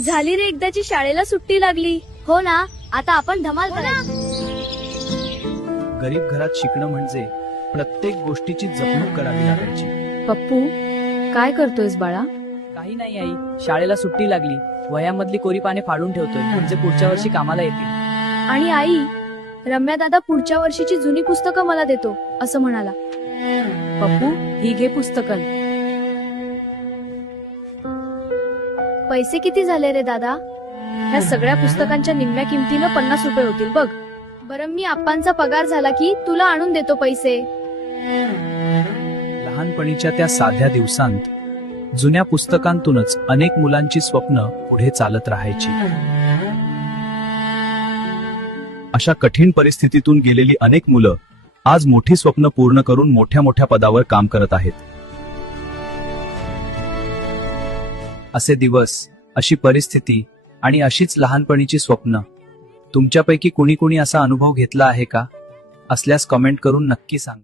झाली रे एकदाची शाळेला सुट्टी लागली. हो ना, आता आपण धमाल करायची. गरीब घरात शिकणं म्हणजे प्रत्येक गोष्टीची जपणूक करावी लागायची. पप्पू, काय करतोयस बाळा? काही नाही आई, शाळेला सुट्टी लागली. वह्यामधली कोरी पाने फाडून ठेवतोय, म्हणजे पुढच्या वर्षी कामाला येतील. आणि आई, रम्या दादा पुढच्या वर्षीची जुनी पुस्तकं मला देतो असं म्हणाला. पप्पू, ही घे पुस्तकं. पैसे किती झाले रे दादा? ह्या सगळ्या पुस्तकांच्या निम्म्या किमतीनं 50 रुपये होतील बघ. बरं, मी आप्पांचा पगार झाला की तुला आणून देतो पैसे. लहानपणीच्या त्या साध्या दिवसांत जुन्या पुस्तकांतूनच अनेक मुलांची स्वप्न पुढे चालत राहायची. अशा कठीण परिस्थितीतून गेलेली अनेक मुलं आज मोठी स्वप्न पूर्ण करून मोठ्या मोठ्या पदावर काम करत आहेत. असे दिवस, अशी परिस्थिती आणि अशीच लहानपणीची स्वप्न, तुमच्यापैकी कुणी कुणी असा अनुभव घेतला आहे का? असल्यास कमेंट करून नक्की सांगा.